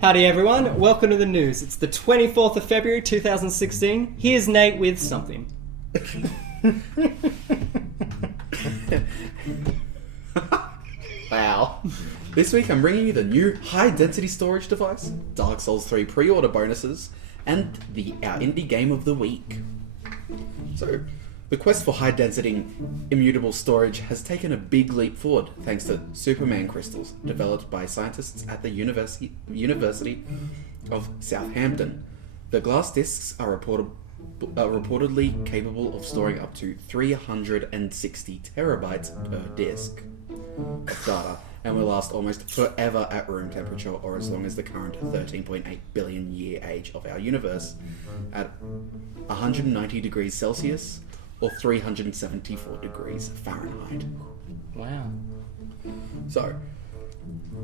Howdy everyone, welcome to the news. It's the 24th of February 2016. Here's Nate with something. Wow. This week I'm bringing you the new high-density storage device, Dark Souls 3 pre-order bonuses, and our indie game of the week. So, the quest for high-density immutable storage has taken a big leap forward thanks to Superman crystals developed by scientists at the University of Southampton. The glass discs are reportedly capable of storing up to 360 terabytes per disc of data, and will last almost forever at room temperature, or as long as the current 13.8 billion year age of our universe at 190 degrees Celsius or 374 degrees Fahrenheit. Wow. So,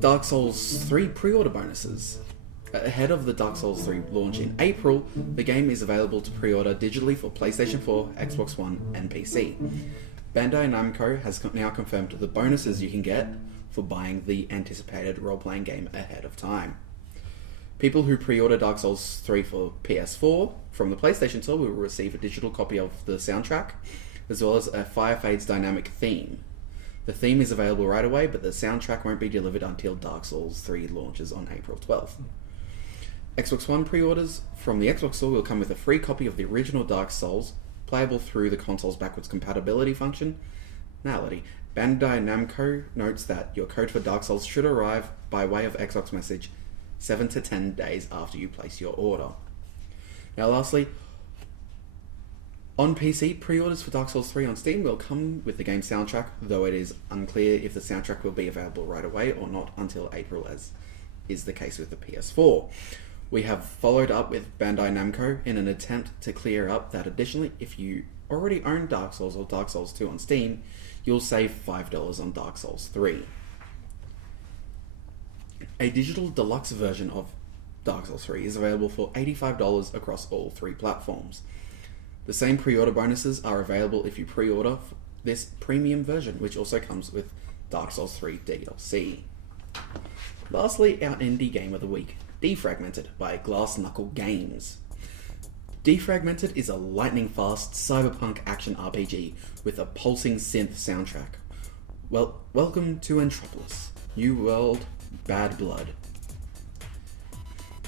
Dark Souls 3 pre-order bonuses. Ahead of the Dark Souls 3 launch in April, the game is available to pre-order digitally for PlayStation 4, Xbox One, and PC. Bandai Namco has now confirmed the bonuses you can get for buying the anticipated role-playing game ahead of time. People who pre-order Dark Souls 3 for PS4 from the PlayStation Store will receive a digital copy of the soundtrack, as well as a Fire Fades dynamic theme. The theme is available right away, but the soundtrack won't be delivered until Dark Souls 3 launches on April 12th. Xbox One pre-orders from the Xbox Store will come with a free copy of the original Dark Souls, playable through the console's backwards compatibility functionality. Bandai Namco notes that your code for Dark Souls should arrive by way of Xbox message 7 to 10 days after you place your order. Now lastly, on PC, pre-orders for Dark Souls 3 on Steam will come with the game's soundtrack, though it is unclear if the soundtrack will be available right away or not until April, as is the case with the PS4. We have followed up with Bandai Namco in an attempt to clear up that additionally, if you already own Dark Souls or Dark Souls 2 on Steam, you'll save $5 on Dark Souls 3. A digital deluxe version of Dark Souls 3 is available for $85 across all three platforms. The same pre-order bonuses are available if you pre-order this premium version, which also comes with Dark Souls 3 DLC. Lastly, our indie game of the week, Defragmented by Glass Knuckle Games. Defragmented is a lightning-fast cyberpunk action RPG with a pulsing synth soundtrack. Well, welcome to Entropolis, New World, Bad Blood.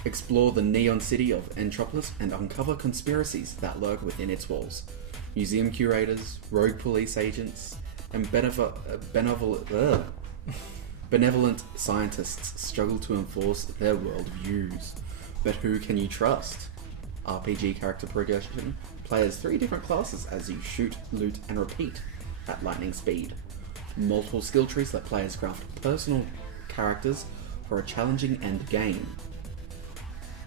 Explore the neon city of Entropolis and uncover conspiracies that lurk within its walls. Museum curators, rogue police agents, and benevolent scientists struggle to enforce their worldviews. But who can you trust? RPG character progression players 3 different classes as you shoot, loot, and repeat at lightning speed. Multiple skill trees let players craft personal characters for a challenging end game.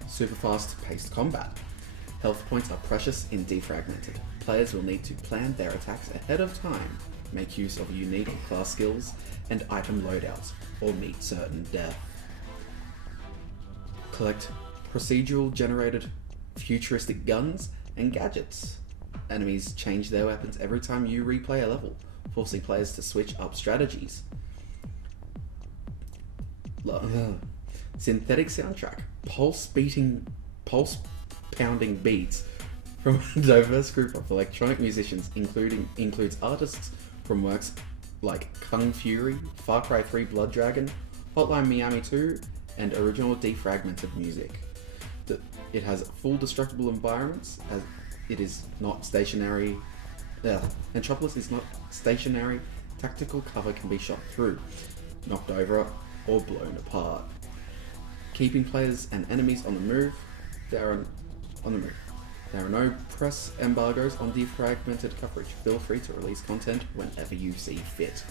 Super fast-paced combat. Health points are precious in Defragmented. Players will need to plan their attacks ahead of time, make use of unique class skills and item loadouts, or meet certain death. Collect procedural generated futuristic guns and gadgets. Enemies change their weapons every time you replay a level, forcing players to switch up strategies. Synthetic soundtrack. Pulse-pounding beats from a diverse group of electronic musicians, includes artists from works like Kung Fury, Far Cry 3 Blood Dragon, Hotline Miami 2, and original Defragmented music. It has full destructible environments, as it is not stationary. Entropolis is not stationary. Tactical cover can be shot through, knocked over, or blown apart. Keeping players and enemies on the move. There are no press embargoes on Defragmented coverage. Feel free to release content whenever you see fit.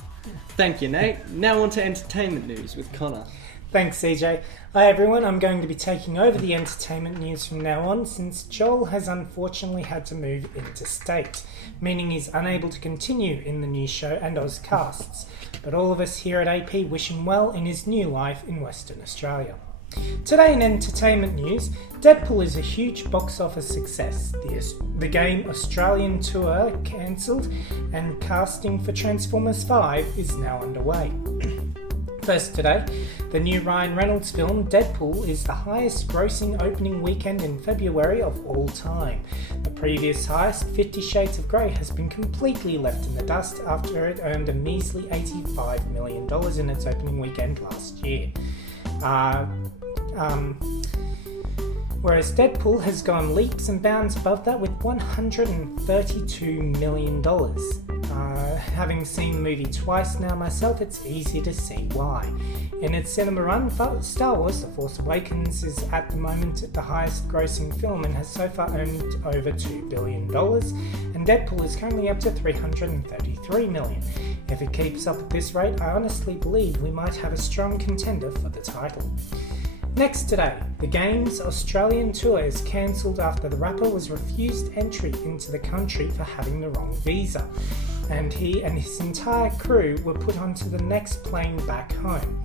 Thank you, Nate. Now on to entertainment news with Connor. Thanks, CJ. Hi everyone, I'm going to be taking over the entertainment news from now on, since Joel has unfortunately had to move interstate, meaning he's unable to continue in the news show and Ozcasts, but all of us here at AP wish him well in his new life in Western Australia. Today in entertainment news, Deadpool is a huge box office success. The game Australian tour cancelled and casting for Transformers 5 is now underway. First today, the new Ryan Reynolds film Deadpool is the highest grossing opening weekend in February of all time. The previous highest, 50 Shades of Grey, has been completely left in the dust after it earned a measly $85 million in its opening weekend last year. Whereas Deadpool has gone leaps and bounds above that with $132 million. Having seen the movie twice now myself, it's easy to see why. In its cinema run, Star Wars The Force Awakens is at the moment the highest grossing film and has so far earned over $2 billion, and Deadpool is currently up to $333 million. If it keeps up at this rate, I honestly believe we might have a strong contender for the title. Next today, the game's Australian tour is cancelled after the rapper was refused entry into the country for having the wrong visa, and he and his entire crew were put onto the next plane back home.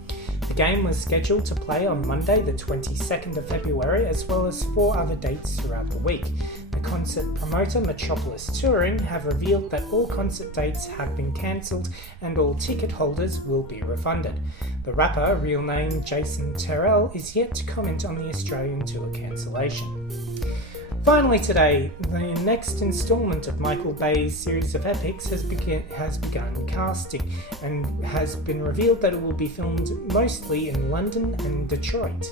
The game was scheduled to play on Monday the 22nd of February, as well as 4 other dates throughout the week. The concert promoter Metropolis Touring have revealed that all concert dates have been cancelled and all ticket holders will be refunded. The rapper, real name Jason Terrell, is yet to comment on the Australian tour cancellation. Finally today, the next instalment of Michael Bay's series of epics has begun casting, and has been revealed that it will be filmed mostly in London and Detroit.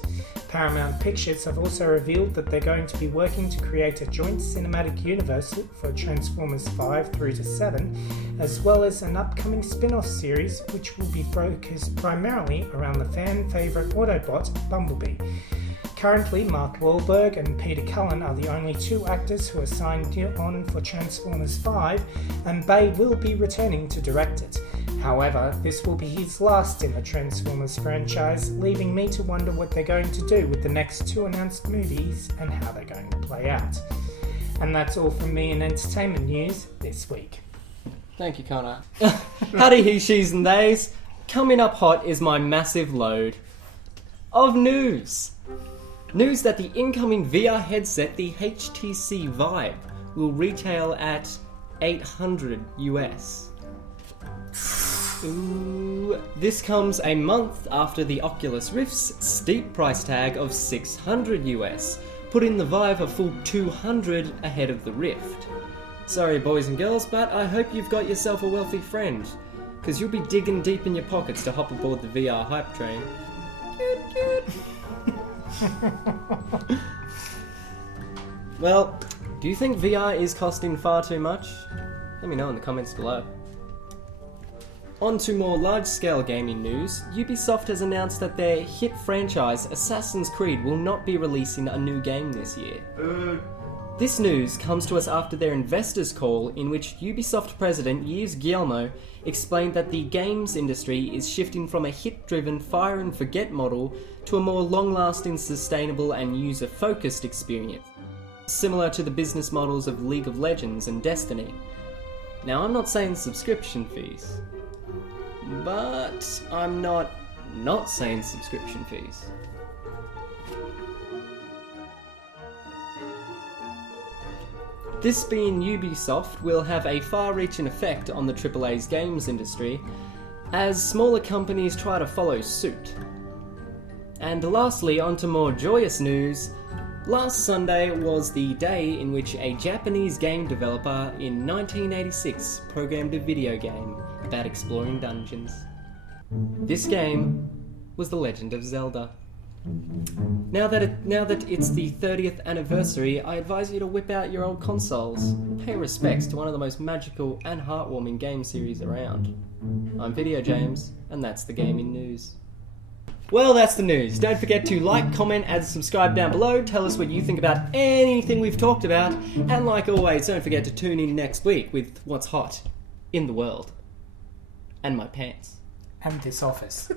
Paramount Pictures have also revealed that they're going to be working to create a joint cinematic universe for Transformers 5 through to 7, as well as an upcoming spin-off series which will be focused primarily around the fan favourite Autobot, Bumblebee. Currently, Mark Wahlberg and Peter Cullen are the only 2 actors who are signed on for Transformers 5, and Bay will be returning to direct it. However, this will be his last in the Transformers franchise, leaving me to wonder what they're going to do with the next 2 announced movies and how they're going to play out. And that's all from me in entertainment news this week. Thank you, Connor. Howdy, he, she's and theys. Coming up hot is my massive load of news. News that the incoming VR headset, the HTC Vive, will retail at $800 US. Ooh. This comes a month after the Oculus Rift's steep price tag of $600 US, putting the Vive a full $200 ahead of the Rift. Sorry boys and girls, but I hope you've got yourself a wealthy friend, because you'll be digging deep in your pockets to hop aboard the VR hype train. Well, do you think VR is costing far too much? Let me know in the comments below. On to more large-scale gaming news, Ubisoft has announced that their hit franchise Assassin's Creed will not be releasing a new game this year. This news comes to us after their investors' call, in which Ubisoft president Yves Guillemot explained that the games industry is shifting from a hit-driven fire-and-forget model to a more long-lasting, sustainable and user-focused experience, similar to the business models of League of Legends and Destiny. Now, I'm not saying subscription fees, but I'm not saying subscription fees. This being Ubisoft will have a far-reaching effect on the AAA's games industry, as smaller companies try to follow suit. And lastly, on to more joyous news. Last Sunday was the day in which a Japanese game developer in 1986 programmed a video game about exploring dungeons. This game was The Legend of Zelda. Now that it's the 30th anniversary, I advise you to whip out your old consoles. Pay respects to one of the most magical and heartwarming game series around. I'm Video James, and that's the gaming news. Well, that's the news. Don't forget to like, comment, and subscribe down below. Tell us what you think about anything we've talked about. And like always, don't forget to tune in next week with what's hot in the world. And my pants. And this office.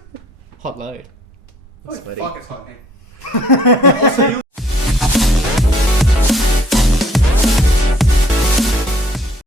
Hot load. Sweaty. Fuck, it's hot, man. Also, you